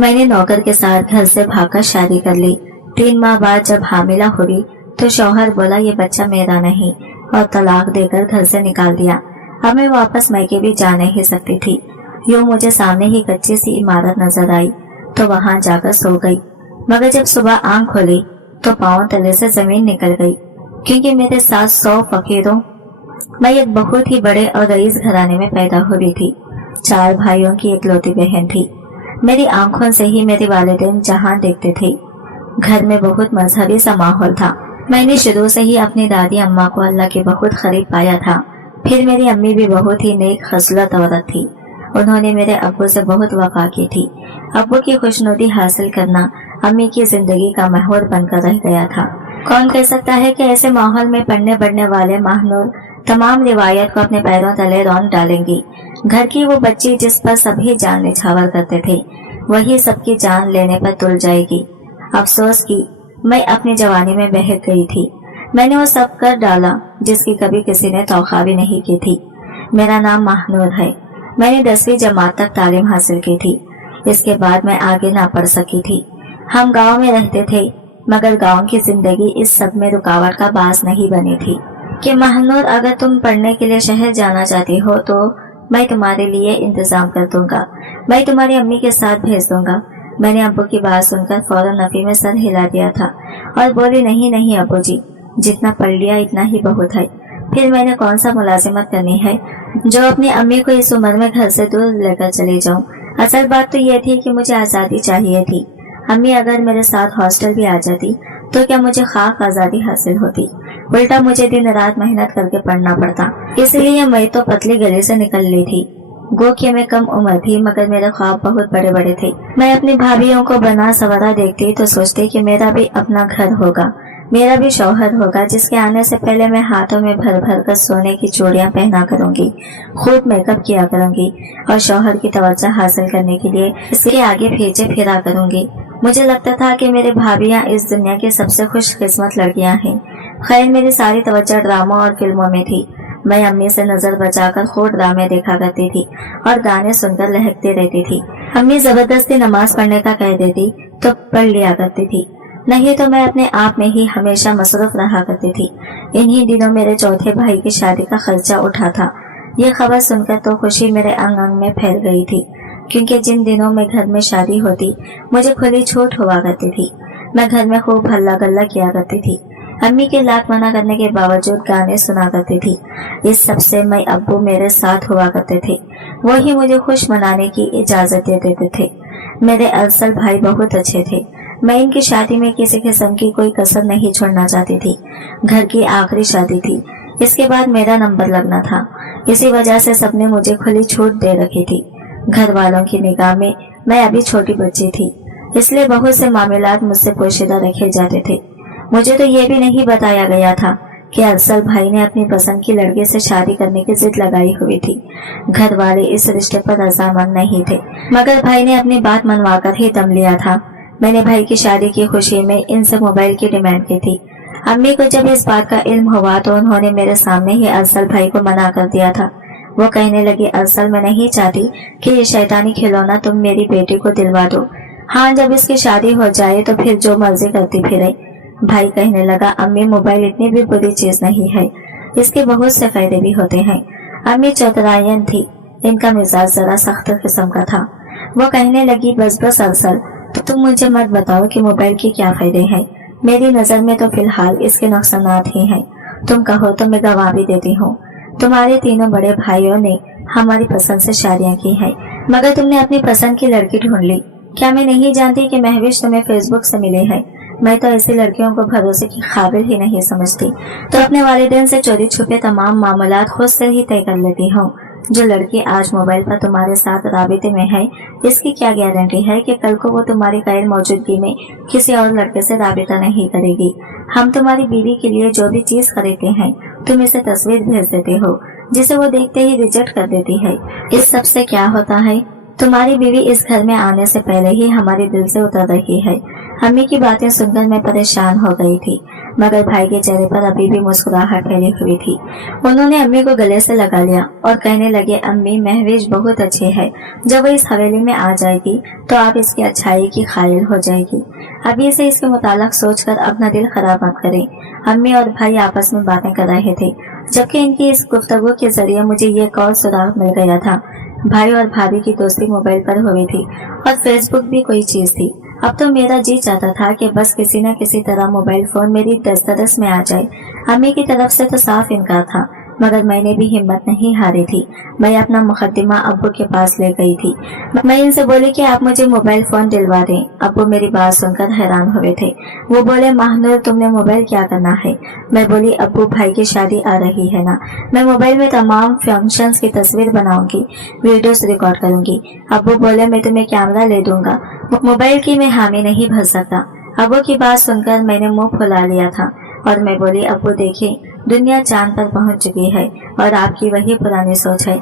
मैंने नौकर के साथ घर से भागकर शादी कर ली। 3 माह बाद जब हामिला हुई तो शौहर बोला ये बच्चा मेरा नहीं और तलाक देकर घर से निकाल दिया। अब मैं वापस मैके भी जा नहीं सकती थी। यूं मुझे सामने ही कच्ची सी इमारत नजर आई तो वहां जाकर सो गई, मगर जब सुबह आंख खोली तो पांव तले से जमीन निकल गई, क्योंकि मेरे साथ 100 फकीरों मैं एक बहुत ही बड़े और रईस घराने में पैदा हुई थी। 4 भाइयों की इकलौती बहन थी। मेरी आंखों से ही मेरे वालिदैन जहां देखते थे। घर में बहुत मजहबी सा माहौल था। मैंने शुरू से ही अपनी दादी अम्मा को अल्लाह के बहुत करीब पाया था। फिर मेरी अम्मी भी बहुत ही नेक खसलत औरत थी। उन्होंने मेरे अब्बू से बहुत वफा की थी। अब्बू की खुशनुदी हासिल करना अम्मी की जिंदगी का महवर बनकर रह गया था। कौन कह सकता है कि ऐसे माहौल में पढ़ने बढ़ने वाले महानूर तमाम रिवायत को अपने पैरों तले रौंद डालेंगी। घर की वो बच्ची जिस पर सभी जान निछावर करते थे, वही सबकी जान लेने पर तुल जाएगी। अफसोस की मैं अपनी जवानी में बहक गई थी। मैंने वो सब कर डाला जिसकी कभी किसी ने तौखा भी नहीं की थी। मेरा नाम महानूर है। मैंने 10वीं जमात तक तालीम हासिल की थी। इसके बाद मैं आगे ना पढ़ सकी थी। हम गांव में रहते थे, मगर गांव की जिंदगी इस सब में रुकावट का बास नहीं बनी थी कि महानूर अगर तुम पढ़ने के लिए शहर जाना चाहती हो तो मैं तुम्हारे लिए इंतजाम कर दूंगा, मैं तुम्हारी अम्मी के साथ भेज दूंगा। मैंने अब्बू की बात सुनकर फौरन नफी में सर हिला दिया था और बोली नहीं नहीं अब्बू जी, जितना पढ़ लिया इतना ही बहुत है। फिर मैंने कौन सा मुलाजिमत करनी है जो अपनी अम्मी को इस उम्र में घर से दूर लेकर चली जाऊं। असल बात तो यह थी कि मुझे आजादी चाहिए थी। अम्मी अगर मेरे साथ हॉस्टल भी आ जाती तो क्या मुझे खाक आजादी हासिल होती, उल्टा मुझे दिन रात मेहनत करके पढ़ना पड़ता। इसलिए मैं तो पतली गली से निकल ली थी। गो कि मैं कम उम्र थी, मगर मेरे ख्वाब बहुत बड़े बड़े थे। मैं अपनी भाभीियों को बना सवरा देखती तो सोचती कि मेरा भी अपना घर होगा, मेरा भी शौहर होगा, जिसके आने से पहले मैं हाथों में भर भर कर सोने की चूड़ियां पहना करूंगी, खूब मेकअप किया करूंगी और शौहर की तवज्जो हासिल करने के लिए इसके आगे पीछे फिरा करूंगी। मुझे लगता था कि मेरी भाभीियां इस दुनिया की सबसे खुशकिस्मत लड़कियां हैं। खैर मेरी सारी तवज्जो ड्रामा और फिल्मों में थी। मैं अम्मी से नजर बचाकर खूब ड्रामे देखा करती थी और गाने सुनकर लहकती रहती थी। अम्मी जबरदस्ती नमाज पढ़ने का कह देती तो पढ़ लिया करती थी, नहीं तो मैं अपने आप में ही हमेशा मसरूफ रहा करती थी। इन्हीं दिनों मेरे चौथे भाई की शादी का खर्चा उठा था। ये खबर सुनकर तो खुशी मेरे अंग अंग में फैल गई थी, क्योंकि जिन दिनों में घर में शादी होती मुझे खुली छूट हुआ करती थी। मैं घर में खूब हल्ला गल्ला किया करती थी। अम्मी के लाख मना करने के बावजूद गाने सुना करती थी। इस सब से मैं अब्बू मेरे साथ हुआ करते थे, वही मुझे खुश मनाने की इजाजत दे देते थे। मेरे अरसल भाई बहुत अच्छे थे। मैं इनकी शादी में किसी किस्म की कोई कसर नहीं छोड़ना चाहती थी। घर की आखिरी शादी थी, इसके बाद मेरा नंबर लगना था। इसी वजह से सबने मुझे खुली छूट दे रखी थी। घर वालों की निगाह में मैं अभी छोटी बच्ची थी, इसलिए बहुत से मामलात मुझसे पोशीदा रखे जाते थे। मुझे तो ये भी नहीं बताया गया था कि अरसल भाई ने अपनी पसंद की लड़के से शादी करने की जिद लगाई हुई थी। घर वाले इस रिश्ते पर रजामंद नहीं थे, मगर भाई ने अपनी बात मनवाकर ही दम लिया था। मैंने भाई की शादी की खुशी में इनसे मोबाइल की डिमांड की थी। अम्मी को जब इस बात का इल्म हुआ तो उन्होंने मेरे सामने ही अरसल भाई को मना कर दिया था। वो कहने लगी, अरसल मैं नहीं चाहती कि ये शैतानी खिलौना तुम मेरी बेटी को दिलवा दो। हाँ, जब इसकी शादी हो जाए तो फिर जो मर्जी करती फिरे। भाई कहने लगा, अम्मी मोबाइल इतनी भी बुरी चीज नहीं है, इसके बहुत से फायदे भी होते हैं। अम्मी चौधरायन थी, इनका मिजाज जरा सख्त किस्म का था। वो कहने लगी, बस बस अरसल, तो तुम मुझे मत बताओ कि मोबाइल के क्या फायदे हैं। मेरी नजर में तो फिलहाल इसके नुकसानात ही हैं। तुम कहो तो मैं गवाह भी देती हूँ। तुम्हारे तीनों बड़े भाइयों ने हमारी पसंद से शादियाँ की हैं, मगर तुमने अपनी पसंद की लड़की ढूंढ ली। क्या मैं नहीं जानती कि महविश तुम्हें फेसबुक से मिले हैं? मैं तो ऐसी लड़कियों को भरोसे की काबिल ही नहीं समझती, तो अपने वालिदैन से चोरी छुपे तमाम मामलात खुद से ही तय कर लेती हूँ। जो लड़की आज मोबाइल पर तुम्हारे साथ राबिते में है, इसकी क्या गारंटी है कि कल को वो तुम्हारी गैर मौजूदगी में किसी और लड़के से राबिता नहीं करेगी। हम तुम्हारी बीवी के लिए जो भी चीज खरीदते हैं, तुम इसे तस्वीर भेज देते हो, जिसे वो देखते ही रिजेक्ट कर देती है। इस सब से क्या होता है, तुम्हारी बीवी इस घर में आने से पहले ही हमारे दिल से उतर रही है। अम्मी की बातें सुनकर मैं परेशान हो गई थी, मगर भाई के चेहरे पर अभी भी मुस्कुराहट फैली हुई थी। उन्होंने अम्मी को गले से लगा लिया और कहने लगे, अम्मी महवेश बहुत अच्छे है, जब वो इस हवेली में आ जाएगी तो आप इसकी अच्छाई की कायल हो जाएगी। अभी से इसके मुताल्लिक सोचकर अपना दिल खराब मत करें। अम्मी और भाई आपस में बातें कर रहे थे, जबकि इनकी इस गुफ्तगू के जरिए मुझे ये कॉल सुराग मिल गया था। भाई और भाभी की दोस्ती मोबाइल पर हुई थी और फेसबुक भी कोई चीज थी। अब तो मेरा जी चाहता था कि बस किसी न किसी तरह मोबाइल फोन मेरी दस्तरस में आ जाए। अम्मी की तरफ से तो साफ इनकार था, मगर मैंने भी हिम्मत नहीं हारी थी। मैं अपना मुकद्दमा अब्बू के पास ले गई थी। मैं इनसे बोली कि आप मुझे मोबाइल फोन दिलवा दें। अब्बू मेरी बात सुनकर हैरान हुए थे। वो बोले, महानूर तुमने मोबाइल क्या करना है? मैं बोली, अब्बू भाई की शादी आ रही है ना, मैं मोबाइल में तमाम फंक्शंस की तस्वीर बनाऊंगी, वीडियोस रिकॉर्ड करूंगी। अब्बू बोले, मैं तुम्हें कैमरा ले दूंगा, मोबाइल की मैं हामी नहीं भर सकता। अब्बू की बात सुनकर मैंने मुंह फुला लिया था और मैं बोली, अब्बू देखिए, दुनिया चांद पर पहुंच चुकी है और आपकी वही पुरानी सोच है।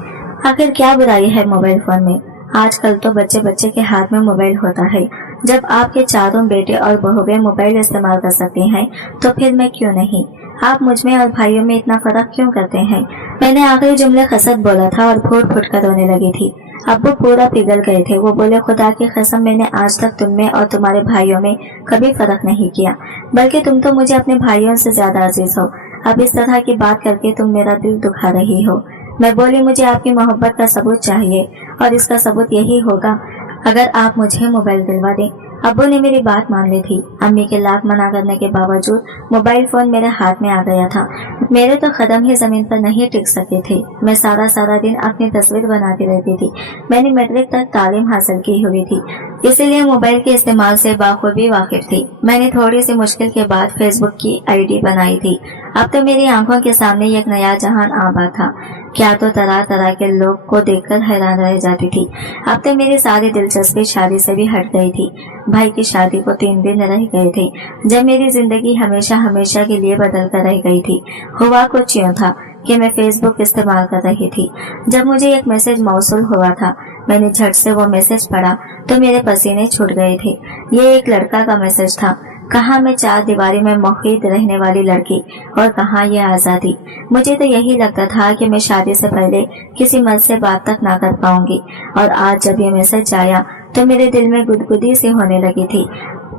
आखिर क्या बुराई है मोबाइल फोन में? आजकल तो बच्चे बच्चे के हाथ में मोबाइल होता है। जब आपके चारों बेटे और बहुएं मोबाइल इस्तेमाल कर सकती हैं, तो फिर मैं क्यों नहीं? आप मुझ में और भाइयों में इतना फर्क क्यों करते हैं? मैंने आखिरी जुमले खसक बोला था और फूट फूट कर रोने लगी थी। अब्बू पूरा पिघल गए थे। वो बोले, खुदा की कसम, मैंने आज तक तुम में और तुम्हारे भाइयों में कभी फर्क नहीं किया, बल्कि तुम तो मुझे अपने भाइयों से ज्यादा अजीज हो। अब इस तरह की बात करके तुम मेरा दिल दुखा रही हो। मैं बोली, मुझे आपकी मोहब्बत का सबूत चाहिए और इसका सबूत यही होगा अगर आप मुझे मोबाइल दिलवा दें। अब्बू ने मेरी बात मान ली थी। अम्मी के लाख मना करने के बावजूद मोबाइल फोन मेरे हाथ में आ गया था। मेरे तो कदम ही जमीन पर नहीं टिक सके थे। मैं सारा दिन अपनी तस्वीर बनाती रहती थी। मैंने मैट्रिक तक तालीम हासिल की हुई थी, इसीलिए मोबाइल के इस्तेमाल से बाखूबी वाकिफ थी। मैंने थोड़ी सी मुश्किल के बाद फेसबुक की आईडी बनाई थी। अब तो मेरी आंखों के सामने एक नया जहान आबाद था। क्या तो तरह तरह के लोग को देखकर हैरान रह जाती थी। अब तो मेरी सारी दिलचस्पी शादी से भी हट गई थी। भाई की शादी को 3 दिन रह गए थे, जब मेरी जिंदगी हमेशा हमेशा के लिए बदल कर रह गई थी। हुआ कुछ यूं था कि मैं फेसबुक इस्तेमाल कर रही थी, जब मुझे एक मैसेज मौसूल हुआ था। मैंने झट से वो मैसेज पढ़ा तो मेरे पसीने छूट गए थे। ये एक लड़का का मैसेज था। कहाँ मैं 4 दीवारी में मुक़ीद रहने वाली लड़की और कहाँ ये आज़ादी। मुझे तो यही लगता था कि मैं शादी से पहले किसी मर्द से बात तक ना कर पाऊंगी, और आज जब ये मैसेज आया तो मेरे दिल में गुदगुदी सी होने लगी थी।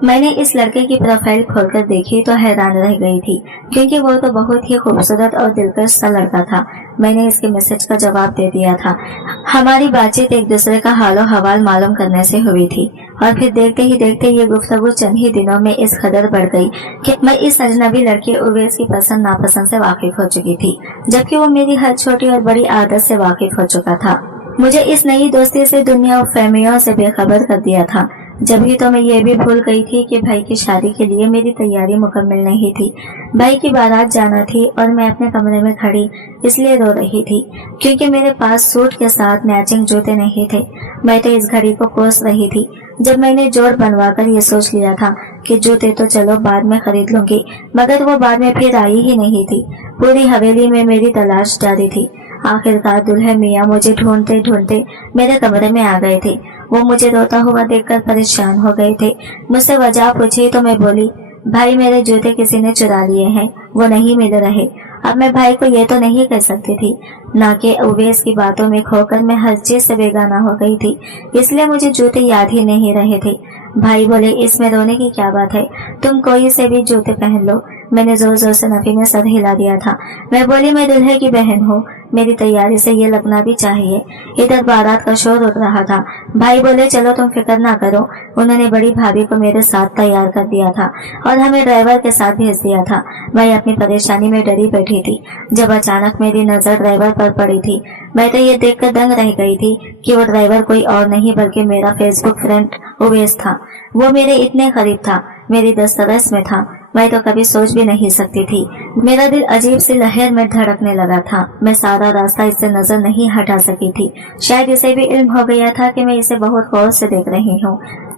मैंने इस लड़के की प्रोफाइल खोलकर देखी तो हैरान रह गई थी, क्योंकि वो तो बहुत ही खूबसूरत और दिलकश सा लड़का था। मैंने इसके मैसेज का जवाब दे दिया था। हमारी बातचीत एक दूसरे का हालो हवाल मालूम करने से हुई थी, और फिर देखते ही देखते ये गुफ्तगू चंद ही दिनों में इस कदर बढ़ गई कि मैं इस अजनबी लड़के उवैस की पसंद नापसंद से वाकिफ हो चुकी थी, जबकि वो मेरी हर छोटी और बड़ी आदत से वाकिफ हो चुका था। मुझे इस नई दोस्ती से दुनिया और फहमियों से बेखबर कर दिया था। जब ही तो मैं ये भी भूल गई थी कि भाई की शादी के लिए मेरी तैयारी मुकम्मल नहीं थी। भाई की बारात जाना थी और मैं अपने कमरे में खड़ी इसलिए रो रही थी क्योंकि मेरे पास सूट के साथ मैचिंग जूते नहीं थे। मैं तो इस घड़ी को कोस रही थी जब मैंने जोड़ बनवाकर ये सोच लिया था कि जूते तो चलो बाद में खरीद लूंगी, मगर वो बाद में फिर आई ही नहीं थी। पूरी हवेली में मेरी तलाश जारी थी। आखिरकार दुल्हे मियाँ मुझे ढूंढते ढूंढते मेरे कमरे में आ गए थे। वो मुझे रोता हुआ देखकर परेशान हो गए थे। मुझसे वजह पूछी तो मैं बोली, भाई मेरे जूते किसी ने चुरा लिए हैं, वो नहीं मिल रहे। अब मैं भाई को ये तो नहीं कह सकती थी ना कि उवैस की बातों में खोकर मैं हर चीज से बेगाना हो गई थी, इसलिए मुझे जूते याद ही नहीं रहे थे। भाई बोले, इसमें रोने की क्या बात है, तुम कोई से भी जूते पहन लो। मैंने जोर जोर से नफी में सर हिला दिया था। मैं बोली, मैं दुल्हे की बहन हूँ, मेरी तैयारी से ये लगना भी चाहिए। इधर बारात का शोर उठ रहा था। भाई बोले, चलो तुम फिक्र ना करो, उन्होंने बड़ी भाभी को मेरे साथ तैयार कर दिया था और हमें ड्राइवर के साथ भेज दिया था। मैं अपनी परेशानी में डरी बैठी थी जब अचानक मेरी नजर ड्राइवर पर पड़ी थी। मैं तो ये देखकर दंग रह गई थी कि वो ड्राइवर कोई और नहीं बल्कि मेरा फेसबुक फ्रेंड उवैस था। वो मेरे इतने करीब था, मेरी दस्तरस में था। मैं तो कभी सोच भी नहीं सकती थी। मेरा दिल अजीब सी लहर में धड़कने लगा था। मैं सारा रास्ता इससे नजर नहीं हटा सकी थी। शायद इसे भी इल्म हो गया था कि मैं इसे बहुत गौर से देख रही हूँ।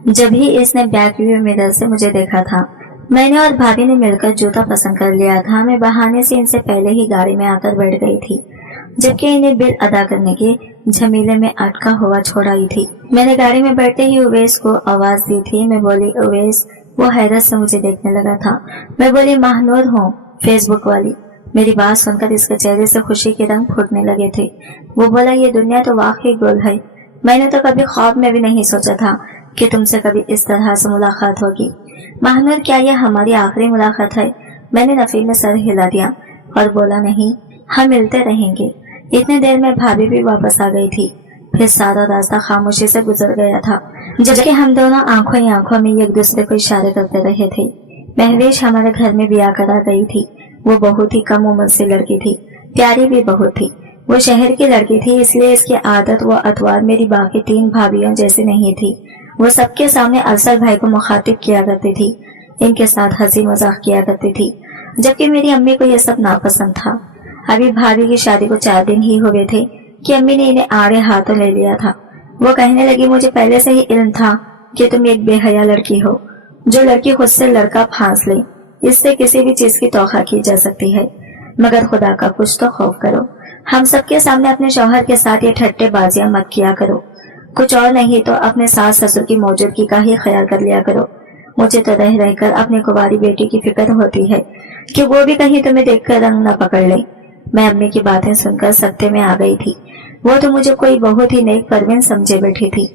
जब ही इसने बैक व्यू मिरर से मुझे देखा था, मैंने और भाभी ने मिलकर जूता पसंद कर लिया था। मैं बहाने से इनसे पहले ही गाड़ी में आकर बैठ गई थी, जबकि इन्हें बिल अदा करने के झमेले में अटका हुआ छोड़ाई थी। मैंने गाड़ी में बैठते ही उवैस को आवाज दी थी। मैं बोली, उवैस वो हैरत से मुझे देखने लगा था। मैं बोली, महानूर हूँ, फेसबुक वाली। मेरी बात सुनकर इसके चेहरे से खुशी के रंग फूटने लगे थे। वो बोला, ये दुनिया तो वाकई गोल है। मैंने तो कभी ख्वाब में भी नहीं सोचा था कि तुमसे कभी इस तरह से मुलाकात होगी। महानूर, क्या यह हमारी आखिरी मुलाकात है? मैंने नफी में सर हिला दिया और बोला, नहीं, हम मिलते रहेंगे। इतने देर में भाभी भी वापस आ गई थी। फिर सारा रास्ता खामोशी से गुजर गया था, जबकि हम दोनों आंखों ही आंखों में एक दूसरे को इशारे करते रहे थे। महवेश हमारे घर में ब्याह करा गई थी। वो बहुत ही कम उम्र से लड़की थी, प्यारी भी बहुत थी। वो शहर की लड़की थी, इसलिए इसकी आदत व अतवार मेरी बाकी 3 भाभियों जैसी नहीं थी। वो सबके सामने अरसल भाई को मुखातिब किया करती थी, इनके साथ हंसी मजाक किया करती थी, जबकि मेरी अम्मी को यह सब नापसंद था। अभी भाभी की शादी को 4 दिन ही हुए थे कि अम्मी ने इन्हें आड़े हाथों ले लिया था। वो कहने लगी, मुझे पहले से ही इल्म था कि तुम एक बेहया लड़की हो। जो लड़की खुद से लड़का फांस ले, इससे किसी भी चीज की तौखा की जा सकती है, मगर खुदा का कुछ तो खौफ करो। हम सबके सामने अपने शौहर के साथ ये ठट्टेबाजियां मत किया करो। कुछ और नहीं तो अपने सास ससुर की मौजूदगी का ही ख्याल कर लिया करो। मुझे तो रह रहकर अपनी कुंवारी बेटी की फिक्र होती है कि वो भी कहीं तुम्हें देखकर रंग न पकड़ ले। मैं अम्मी की बातें सुनकर सत्ते में आ गई थी। वो तो मुझे कोई बहुत ही नेक परवीन समझे बैठी थी,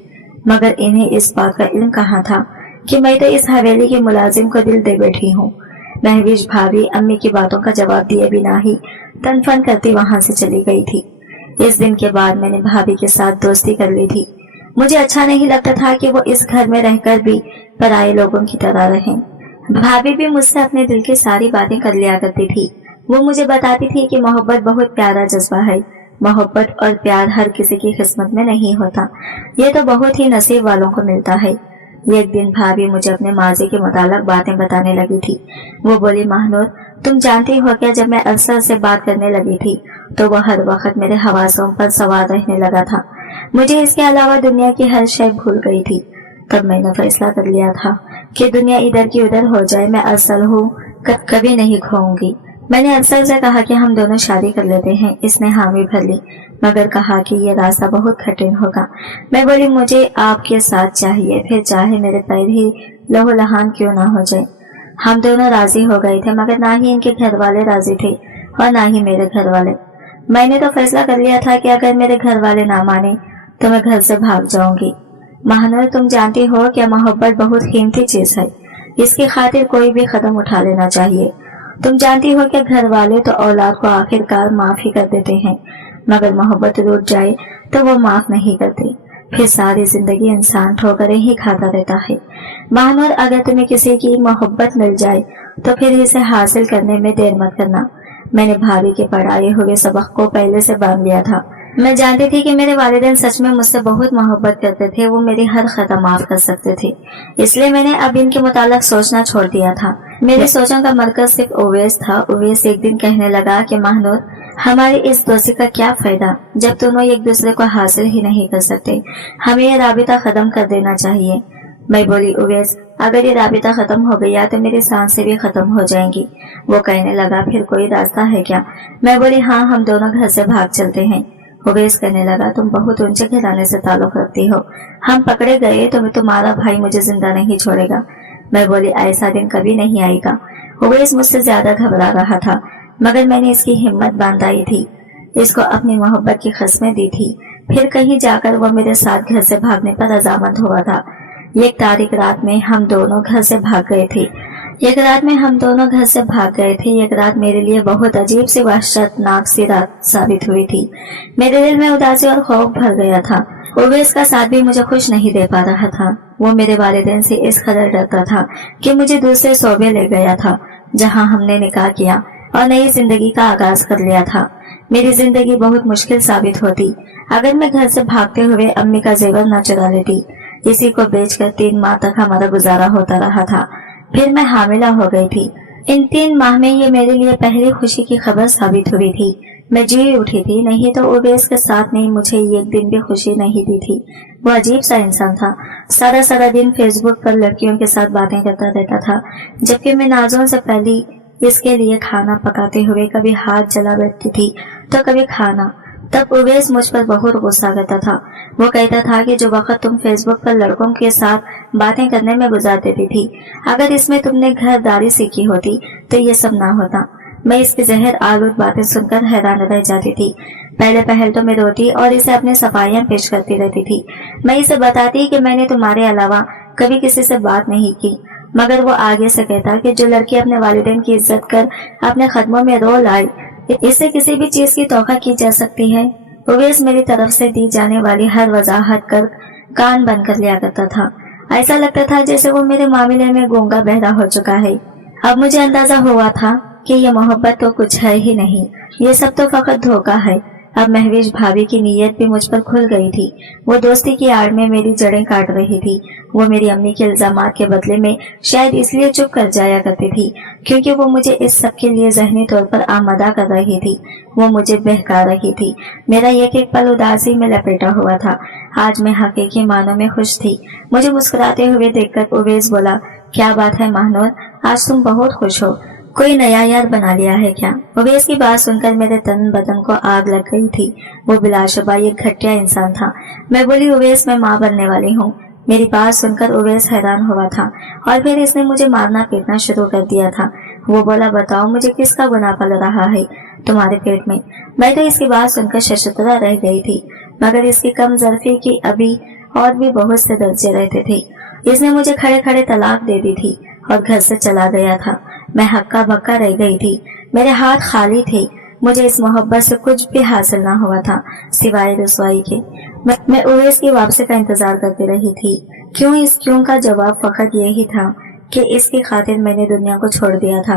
मगर इन्हें इस बात का इल्म कहाँ था कि मैं तो इस हवेली के मुलाजिम को दिल दे बैठी हूँ। महवीश भाभी अम्मी की बातों का जवाब दिए बिना ही तनफन करती वहां से चली गई थी। इस दिन के बाद मैंने भाभी के साथ दोस्ती कर ली थी। मुझे अच्छा नहीं लगता था कि वो इस घर में रहकर भी पराये लोगों की तरह रहें। भाभी भी मुझसे अपने दिल की सारी बातें कर लिया करती थी। वो मुझे बताती थी कि मोहब्बत बहुत प्यारा जज्बा है। मोहब्बत और प्यार हर किसी की किस्मत में नहीं होता, ये तो बहुत ही नसीब वालों को मिलता है। एक दिन भाभी मुझे अपने माजी के मुतालिक बातें बताने लगी थी। वो बोली, महानूर, तुम जानती हो क्या, जब मैं अरसल से बात करने लगी थी तो वो हर वक्त मेरे हवासों पर सवार रहने लगा था। मुझे इसके अलावा दुनिया की हर शय भूल गई थी। तब मैंने फैसला कर लिया था कि दुनिया इधर की उधर हो जाए, मैं अरसल हूँ, कभी नहीं खोऊंगी। मैंने अरसल से कहा कि हम दोनों शादी कर लेते हैं। इसने हामी भर ली, मगर कहा कि ये रास्ता बहुत कठिन होगा। मैं बोली, मुझे आपके साथ चाहिए, फिर चाहे मेरे पैर ही लहू लहान क्यों ना हो जाए। हम दोनों राजी हो गए थे, मगर ना ही इनके घर वाले राजी थे और ना ही मेरे घर वाले। मैंने तो फैसला कर लिया था कि अगर मेरे घर वाले ना माने तो मैं घर से भाग जाऊंगी। महानूर, तुम जानती हो कि मोहब्बत बहुत कीमती चीज है, इसकी खातिर कोई भी कदम उठा लेना चाहिए। तुम जानती हो कि घर वाले तो औलाद को आखिरकार माफ ही कर देते हैं, मगर मोहब्बत रूठ जाए तो वो माफ नहीं करते। फिर सारी जिंदगी इंसान ठोकरें ही खाता रहता है। महानूर, अगर तुम्हें किसी की मोहब्बत मिल जाए तो फिर इसे हासिल करने में देर मत करना। मैंने भाभी के पढ़ाए हुए सबक को पहले से बांध लिया था। मैं जानती थी कि मेरे वालिदैन सच में मुझसे बहुत मोहब्बत करते थे, वो मेरी हर खता माफ कर सकते थे। इसलिए मैंने अब इनके मुतालिक सोचना छोड़ दिया था। मेरी सोचों का मरकज सिर्फ उवैस था। उवैस एक दिन कहने लगा कि महानूर, हमारी इस दोस्ती का क्या फायदा जब दोनों एक दूसरे को हासिल ही नहीं कर सकते। हमें यह राबिता खत्म कर देना चाहिए। मैं बोली, उवैस, अगर ये राबिता खत्म हो गया तो मेरी सांसें भी खत्म हो जाएंगी। वो कहने लगा, फिर कोई रास्ता है क्या? मैं बोली, हाँ, हम दोनों घर से भाग चलते हैं। उवैस कहने लगा, तुम बहुत ऊंचे घराने से ताल्लुक रखती हो, हम पकड़े गए तो तुम्हारा भाई मुझे जिंदा नहीं छोड़ेगा। मैं बोली, ऐसा दिन कभी नहीं आएगा। उवैस मुझसे ज्यादा घबरा रहा था, मगर मैंने इसकी हिम्मत बांधाई थी, इसको अपनी मोहब्बत की कसमें दी थी। फिर कहीं जाकर वो मेरे साथ घर से भागने पर रजामंद हुआ था। एक तारीख रात में हम दोनों घर से भाग गए थे। एक रात मेरे लिए बहुत अजीब सी वहशतनाक सी रात साबित हुई थी। मेरे दिल में उदासी और खौफ भर गया था। उवैस का साथ भी मुझे खुश नहीं दे पा रहा था। वो मेरे वालिदैन से इस कदर डरता था कि मुझे दूसरे शोबे ले गया था, जहाँ हमने निकाह किया और नई जिंदगी का आगाज कर लिया था। मेरी जिंदगी बहुत मुश्किल साबित होती अगर मैं घर से भागते हुए अम्मी का जेवर न चुरा लेती। इसी को बेचकर 3 माह तक हमारा गुजारा होता रहा था। फिर मैं हामिला हो गई थी। इन 3 माह में ये मेरे लिए पहली खुशी की खबर साबित हुई थी। मैं जी उठी थी, नहीं तो उवैस के साथ ने मुझे एक दिन भी खुशी नहीं दी थी। वो अजीब सा इंसान था। सारा दिन फेसबुक पर लड़कियों के साथ बातें करता रहता था, जबकि मैं नाज़ों से पहली इसके लिए खाना पकाते हुए कभी हाथ जला बैठती थी तो कभी खाना। तब उवैस मुझ पर बहुत गुस्सा करता था। वो कहता था कि जो वक्त तुम फेसबुक पर लड़कों के साथ बातें करने में गुजार देती थी। अगर इसमें तुमने घरदारी सीखी होती तो ये सब ना होता। मैं इसकी जहर आलूद बातें सुनकर हैरान रह जाती थी। पहले पहल तो मैं रोती और इसे अपनी सफाइयां पेश करती रहती थी। मैं इसे बताती कि मैंने तुम्हारे अलावा कभी किसी से बात नहीं की, मगर वो आगे से कहता कि जो लड़की अपने वालिदैन की इज्जत कर अपने कदमों में रो लाई, इससे किसी भी चीज की तौखा की जा सकती है। उवैस मेरी तरफ से दी जाने वाली हर वजाहत कर कान बंद कर लिया करता था। ऐसा लगता था जैसे वो मेरे मामले में गूंगा बहरा हो चुका है। अब मुझे अंदाजा हुआ था कि ये मोहब्बत तो कुछ है ही नहीं, ये सब तो फकत धोखा है। अब महवीश भाभी की नीयत भी मुझ पर खुल गई थी। वो दोस्ती की आड़ में मेरी जड़ें काट रही थी। वो मेरी अम्मी के इल्जामात के बदले में शायद इसलिए चुप कर जाया करती थी क्योंकि वो मुझे इस सब के लिए जहनी तौर पर आमादा कर रही थी। वो मुझे बहका रही थी। मेरा एक एक पल उदासी में लपेटा हुआ था। आज मैं हकीकी मानों में खुश थी। मुझे मुस्कुराते हुए देखकर उवैस बोला, क्या बात है महानूर, आज तुम बहुत खुश हो, कोई नया यार बना लिया है क्या? उवैस की बात सुनकर मेरे तन बदन को आग लग गई थी। वो बिलाशुबा एक घटिया इंसान था। मैं बोली, उवैस मैं माँ बनने वाली हूँ। मेरी बात सुनकर उवैस हैरान हुआ था और फिर इसने मुझे मारना पीटना शुरू कर दिया था। वो बोला, बताओ मुझे किसका गुनाह पल रहा है तुम्हारे पेट में? मैं तो इसकी बात सुनकर शशतरा रह गई थी, मगर इसकी कम ज़र्फी की अभी और भी बहुत से दर्जे रहते थे। इसने मुझे खड़े खड़े तलाक दे दी थी और घर से चला गया था। मैं हक्का बक्का रह गई थी। मेरे हाथ खाली थे। मुझे इस मोहब्बत से कुछ भी हासिल ना हुआ था सिवाय रसवाई के। मैं उवैस की वापसी का इंतजार करती रही थी। क्यों, इस क्यों का जवाब फकत यही था कि इसकी खातिर मैंने दुनिया को छोड़ दिया था।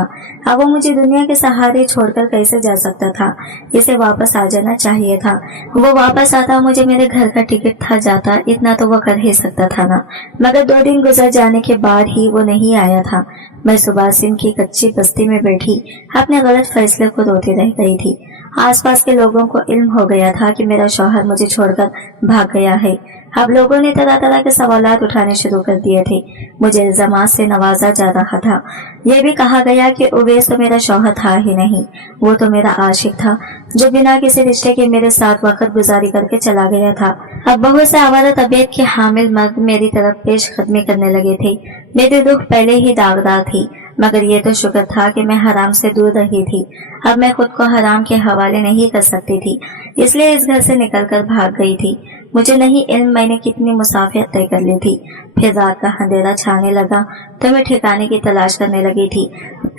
अब वो मुझे दुनिया के सहारे छोड़कर कैसे जा सकता था? इसे वापस आ जाना चाहिए था। वो वापस आता, मुझे मेरे घर का टिकट था जाता, इतना तो वो कर ही सकता था ना। मगर 2 दिन गुजर जाने के बाद ही वो नहीं आया था। मैं सुबासिन की कच्ची बस्ती में बैठी अपने गलत फैसले को रोती रह गई थी। आसपास के लोगों को इल्म हो गया था कि मेरा शौहर मुझे छोड़कर भाग गया है। अब लोगों ने तरह तरह के सवालात उठाने शुरू कर दिए थे। मुझे इल्जामात से नवाजा जा रहा था। यह भी कहा गया कि उवैस तो मेरा शौहर था ही नहीं, वो तो मेरा आशिक था जो बिना किसी रिश्ते के मेरे साथ वक्त गुजारी करके चला गया था। अब बहुत से आवारा तबीयत के हामिल मर्द मेरी तरफ पेश कदमी करने लगे थे। मेरी रूह पहले ही दागदार थी, मगर ये तो शुक्र था कि मैं हराम से दूर रही थी। अब मैं खुद को हराम के हवाले नहीं कर सकती थी, इसलिए इस घर से निकलकर भाग गई थी। मुझे नहीं इल्म मैंने कितनी मुसाफियत तय कर ली थी। फिर रात का अंधेरा छाने लगा तो मैं ठिकाने की तलाश करने लगी थी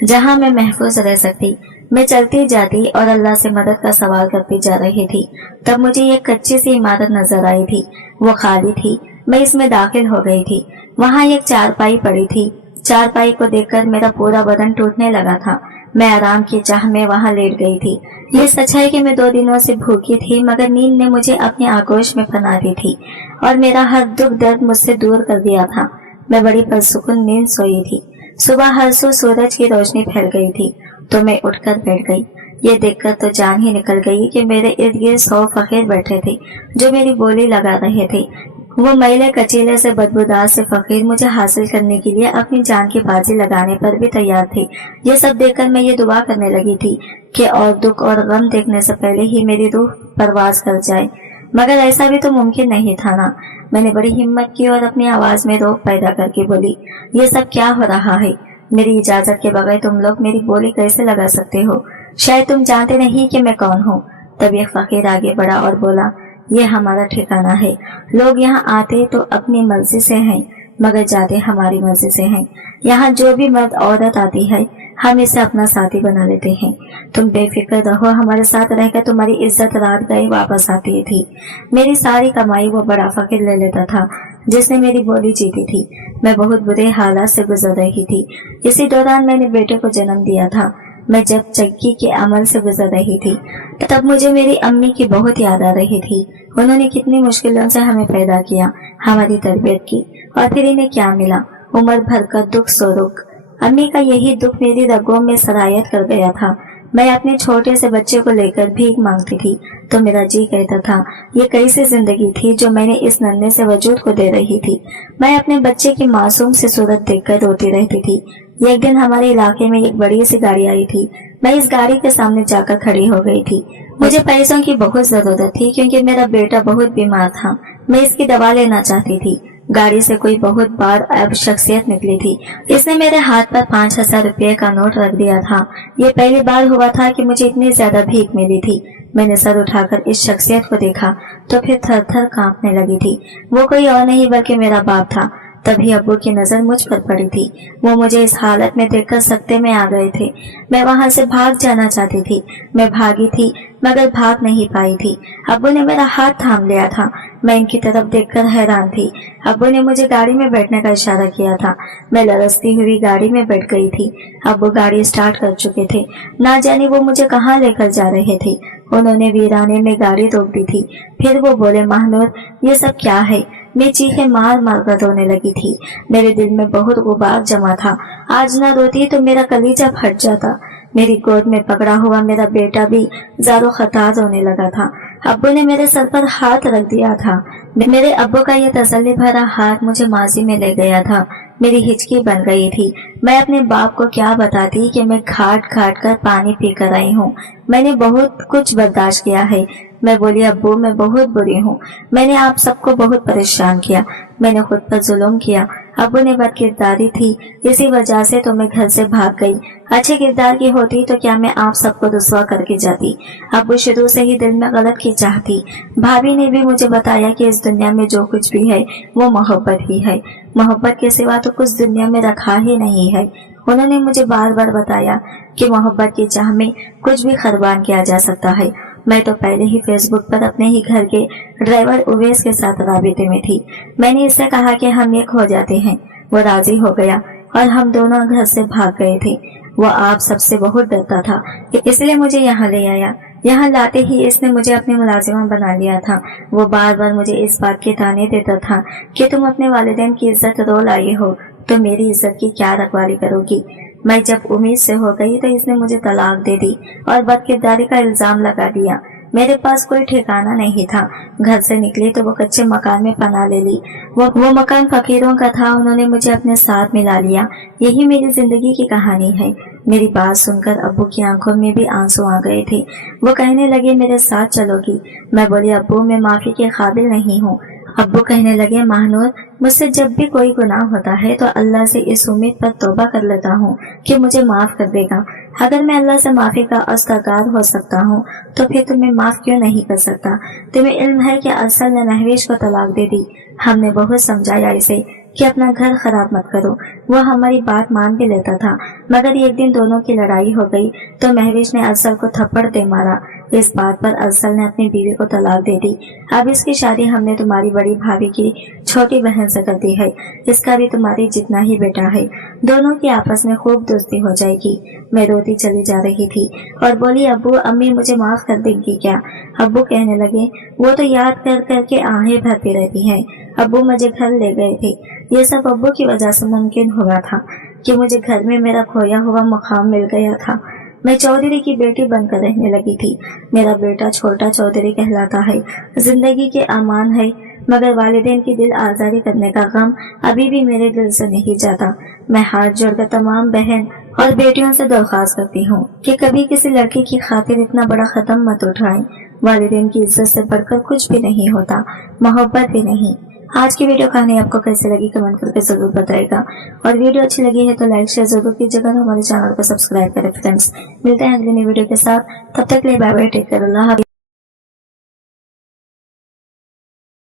जहां मैं महफूज रह सकती। मैं चलती जाती और अल्लाह से मदद का सवाल करती जा रही थी। तब मुझे एक कच्ची सी इमारत नजर आई थी। वो खाली थी। मैं इसमें दाखिल हो गई थी। वहाँ एक चारपाई पड़ी थी। चारपाई को देखकर मेरा पूरा बदन टूटने लगा था। मैं आराम की चाह में वहाँ लेट गई थी। ये सच है कि मैं 2 दिनों से भूखी थी, मगर नींद ने मुझे अपनी आगोश में फना दी थी और मेरा हर दुख दर्द मुझसे दूर कर दिया था। मैं बड़ी पुरसुकून नींद सोई थी। सुबह हर सू सूरज की रोशनी फैल गई थी तो मैं उठकर बैठ गई। ये देखकर तो जान ही निकल गई कि मेरे इर्द गिर्द 100 फकीर बैठे थे जो मेरी बोली लगा रहे थे। वो मैले कचीले से बदबूदार से फकीर मुझे हासिल करने के लिए अपनी जान की बाजी लगाने पर भी तैयार थे। ये सब देखकर मैं ये दुआ करने लगी थी कि और दुख और गम देखने से पहले ही मेरी रूह परवाज कर जाए, मगर ऐसा भी तो मुमकिन नहीं था ना। मैंने बड़ी हिम्मत की और अपनी आवाज में रोक पैदा करके बोली, ये सब क्या हो रहा है? मेरी इजाजत के बगैर तुम लोग मेरी बोली कैसे लगा सकते हो? शायद तुम जानते नहीं कि मैं कौन हूँ। तब एक फकीर आगे बढ़ा और बोला, ये हमारा ठिकाना है। लोग यहाँ आते तो अपनी मर्जी से हैं, मगर जाते हमारी मर्जी से हैं। यहाँ जो भी मर्द औरत आती है हम इसे अपना साथी बना लेते हैं। तुम बेफिक्र रहो, हमारे साथ रहकर तुम्हारी इज्जत रात गए वापस आती थी। मेरी सारी कमाई वो बड़ा फकीर ले लेता था जिसने मेरी बोली जीती थी। मैं बहुत बुरे हालात से गुजर रही थी। इसी दौरान मैंने बेटे को जन्म दिया था। मैं जब चक्की के अमल से गुजर रही थी तब मुझे मेरी अम्मी की बहुत याद आ रही थी। उन्होंने कितनी मुश्किलों से हमें पैदा किया, हमारी तरबियत की, और फिर इन्हें क्या मिला? उम्र भर का दुख स्वरूप। अम्मी का यही दुख मेरी रगों में सरायत कर गया था। मैं अपने छोटे से बच्चे को लेकर भीख मांगती थी तो मेरा जी कहता था ये कैसी जिंदगी थी जो मैंने इस नन्हे से वजूद को दे रही थी। मैं अपने बच्चे की मासूम सी सूरत देखकर रोती रहती थी। एक दिन हमारे इलाके में एक बड़ी सी गाड़ी आई थी। मैं इस गाड़ी के सामने जाकर खड़ी हो गई थी। मुझे पैसों की बहुत जरूरत थी क्योंकि मेरा बेटा बहुत बीमार था। मैं इसकी दवा लेना चाहती थी। गाड़ी से कोई बहुत बार अब शख्सियत निकली थी। इसने मेरे हाथ पर 5,000 रुपये का नोट रख दिया था। ये पहली बार हुआ था कि मुझे इतनी ज्यादा भीख मिली थी। मैंने सर उठाकर इस शख्सियत को देखा तो फिर थर थर कांपने लगी थी। वो कोई और नहीं बल्कि मेरा बाप था। तभी अब्बू की नजर मुझ पर पड़ी थी। वो मुझे इस हालत में देखकर सकते में आ गए थे। मैं वहां से भाग जाना चाहती थी। मैं भागी थी मगर भाग नहीं पाई थी। अब्बू ने मेरा हाथ थाम लिया था। मैं इनकी तरफ देखकर हैरान थी। अब्बू ने मुझे गाड़ी में बैठने का इशारा किया था। मैं लरसती हुई गाड़ी में बैठ गई थी। अब्बू गाड़ी स्टार्ट कर चुके थे। ना जाने वो मुझे कहाँ लेकर जा रहे थे। उन्होंने वीराने में गाड़ी रोक दी थी। फिर वो बोले, महानूर ये सब क्या है? मैं चीखें मार मार कर रोने लगी थी। मेरे दिल में बहुत गुबार जमा था। आज न रोती तो मेरा कलीजा फट जाता। मेरी गोद में पकड़ा हुआ मेरा बेटा भी ज़ारो खतार रोने लगा था। अब्बू ने मेरे सर पर हाथ रख दिया था। मेरे अब्बू का यह तसल्ली भरा हाथ मुझे माजी में ले गया था। मेरी हिचकी बन गई थी। मैं अपने बाप को क्या बताती कि मैं घाट घाट कर पानी पी कर आई हूँ। मैंने बहुत कुछ बर्दाश्त किया है। मैं बोली, अब्बू मैं बहुत बुरी हूँ। मैंने आप सबको बहुत परेशान किया। मैंने खुद पर जुल्म किया। अब्बू ने बदकिरदारी थी, इसी वजह से तो मैं घर से भाग गई। अच्छे किरदार की होती तो क्या मैं आप सबको रुसवा करके जाती? अब्बू शुरू से ही दिल में गलत की चाहती। भाभी ने भी मुझे बताया कि इस दुनिया में जो कुछ भी है वो मोहब्बत ही है। मोहब्बत के सिवा तो कुछ दुनिया में रखा ही नहीं है। उन्होंने मुझे बार बार बताया कि मोहब्बत की चाह में कुछ भी कुर्बान किया जा सकता है। मैं तो पहले ही फेसबुक पर अपने ही घर के ड्राइवर उवैस के साथ राबिते में थी। मैंने इससे कहा कि हम एक हो जाते हैं। वो राजी हो गया और हम दोनों घर से भाग गए थे। वो आप सबसे बहुत डरता था, इसलिए मुझे यहाँ ले आया। यहाँ लाते ही इसने मुझे अपनी मुलाजिमा बना लिया था। वो बार बार मुझे इस बात के ताने देता था कि तुम अपने वालिदैन की इज्जत रो लाई हो तो मेरी इज्जत की क्या रखवाली करोगी। मैं जब उम्मीद से हो गई तो इसने मुझे तलाक दे दी और बदकिरदारी का इल्जाम लगा दिया। मेरे पास कोई ठिकाना नहीं था। घर से निकली तो वो कच्चे मकान में पनाह ले ली। वो मकान फकीरों का था। उन्होंने मुझे अपने साथ मिला लिया। यही मेरी जिंदगी की कहानी है। मेरी बात सुनकर अब्बू की आंखों में भी आंसू आ गए थे। वो कहने लगे, मेरे साथ चलोगी? मैं बोली, अब्बू मैं माफी के काबिल नहीं हूँ। अब्बू कहने लगे, महानूर मुझसे जब भी कोई गुनाह होता है तो अल्लाह से इस उम्मीद पर तौबा कर लेता हूँ कि मुझे माफ कर देगा। अगर मैं अल्लाह से माफी का अस्तगार हो सकता हूँ तो फिर तुम्हें माफ क्यों नहीं कर सकता? तुम्हें इल्म है कि अरसल ने महवेश को तलाक दे दी। हमने बहुत समझाया इसे कि अपना घर खराब मत करो। वो हमारी बात मान भी लेता था, मगर एक दिन दोनों की लड़ाई हो गई तो महवेश ने अरसल को थप्पड़ दे मारा। इस बात पर अरसल ने अपनी बीवी को तलाक दे दी। अब इसकी शादी हमने तुम्हारी बड़ी भाभी की छोटी बहन से कर दी है। इसका भी तुम्हारी जितना ही बेटा है। दोनों की आपस में खूब दोस्ती हो जाएगी। मैं रोती चली जा रही थी और बोली, अब्बू अम्मी मुझे माफ कर देंगी क्या? अब्बू कहने लगे, वो तो याद कर करके आहें भरती रहती हैं। अब्बू मुझे घर ले गए थे। ये सब अब्बू की वजह से मुमकिन हुआ था कि मुझे घर में मेरा खोया हुआ मकाम मिल गया था। मैं चौधरी की बेटी बनकर रहने लगी थी। मेरा बेटा छोटा चौधरी कहलाता है। जिंदगी के अमान है, मगर वालिदैन की दिल आजारी करने का गम अभी भी मेरे दिल से नहीं जाता। मैं हाथ जोड़कर तमाम बहन और बेटियों से दरख्वास्त करती हूँ कि कभी किसी लड़की की खातिर इतना बड़ा कदम मत उठाएं। वालिदैन की इज्जत से बढ़कर कुछ भी नहीं होता, मोहब्बत भी नहीं। आज की वीडियो कहानी आपको कैसे लगी कमेंट करके जरूर बताएगा और वीडियो अच्छी लगी है तो लाइक शेयर जरूर कीजिएगा। हमारे चैनल को सब्सक्राइब करें फ्रेंड्स। मिलते हैं अगली नई वीडियो के साथ। तब तक के लिए बाय बाय, टेक केयर, अल्लाह हाफिज़।